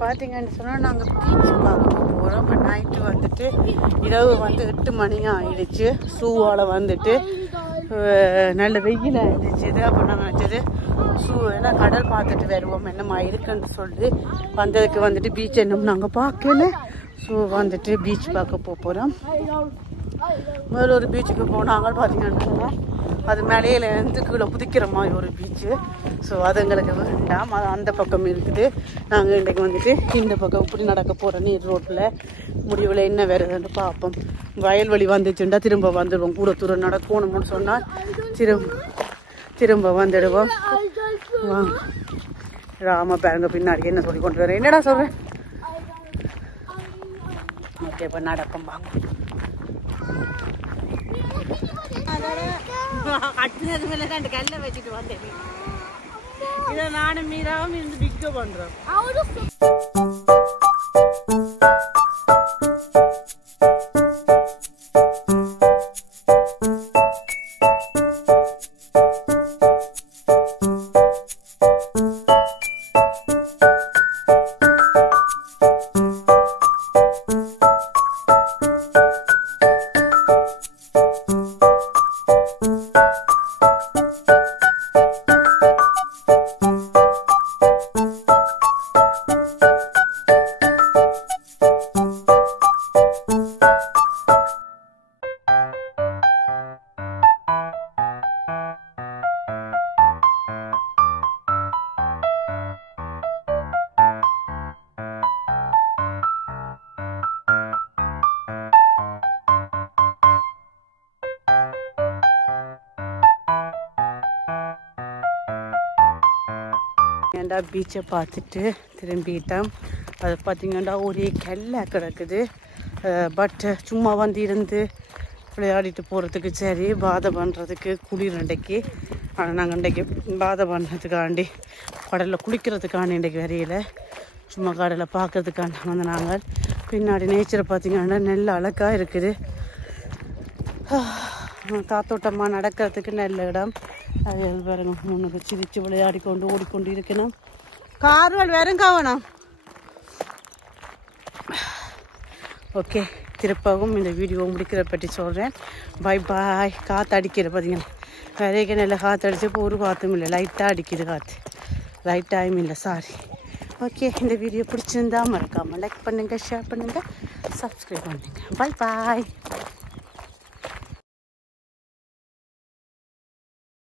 பார்த்தீங்கன்னு சொன்னால் நாங்கள் பீச் பார்க்க போகிறோம். இப்போ நைட்டு வந்துட்டு இரவு வந்து 8 மணி ஆகிடுச்சு. ஷூவால் வந்துட்டு நல்ல வெயில் ஆகிடுச்சு. அப்போ நான் நினச்சது ஏன்னா கடல் பார்த்துட்டு வருவோம் என்னம்மா இருக்குன்னு சொல்லி வந்ததுக்கு வந்துட்டு பீச் என்னமோ நாங்கள் பார்க்கல. ஸோ வந்துட்டு பீச் பார்க்க போகிறோம். முதல்ல ஒரு பீச்சுக்கு போனாங்க பார்த்தீங்கன்னா அது மேலேயிலேருந்து கீழே குதிக்கிற மாதிரி ஒரு பீச்சு. ஸோ அது எங்களுக்கு வேண்டாம். அது அந்த பக்கம் இருக்குது. நாங்கள் இன்றைக்கு வந்துட்டு இந்த பக்கம் இப்படி நடக்க போகிற நீர் ரோட்டில் முடிவில் என்ன வருதுன்னு பார்ப்போம். வயல்வெளி வந்துச்சுண்டா திரும்ப வந்துடுவோம். கூட தூரம் நடக்கணும்னு சொன்னால் திரும்ப வந்துடுவோம். வாங்க ராம பாருங்க பின்னாடி என்ன சொல்லி கொண்டு வரேன். என்னடா சொல்கிறேன்? ஓகே இப்போ நடப்போம் பார்ப்போம். கட்டினது மேலே 2 கல்லை வச்சுட்டு வந்தேன். இதை நானும் மீறாவும் இருந்து பிக்க பண்றோம். ஏண்டா பீச்சை பார்த்துட்டு திரும்பிட்டோம். அது பார்த்திங்கன்னா ஒரே கல்லாக கிடக்குது. பட் சும்மா வந்து இருந்து விளையாடிட்டு போகிறதுக்கு சரி, பாதை பண்ணுறதுக்கு குளிர் இன்றைக்கு. ஆனால் நாங்கள் இன்றைக்கு பாதை பண்ணுறதுக்காண்டி கடலில் குளிக்கிறதுக்காண்டி இன்றைக்கு வரையில் சும்மா கடலை பார்க்கறதுக்காண்டி வந்து நாங்கள் பின்னாடி நேச்சரை பார்த்திங்கன்னா நல்ல அழகாக இருக்குது. காத்தோட்டமாக நடக்கிறதுக்கு நல்ல இடம். அது பாருங்க முன்னுக்கு சிரித்து விளையாடி கொண்டு ஓடிக்கொண்டு இருக்கணும். கார்கள் வேறும் காவணும். ஓகே திருப்பவும் இந்த வீடியோ முடிக்கிறத பற்றி சொல்கிறேன். Bye bye. காற்று அடிக்கிற பார்த்தீங்கன்னா வரைக்கும் நல்லா காற்று அடிச்சு இப்போ ஒரு காற்றும் இல்லை. லைட்டாக அடிக்குது காற்று. லைட்டாகவும் இல்லை சாரி. ஓகே இந்த வீடியோ பிடிச்சிருந்தா மறக்காமல் லைக் பண்ணுங்கள், ஷேர் பண்ணுங்கள், சப்ஸ்கிரைப் பண்ணுங்கள். Bye bye.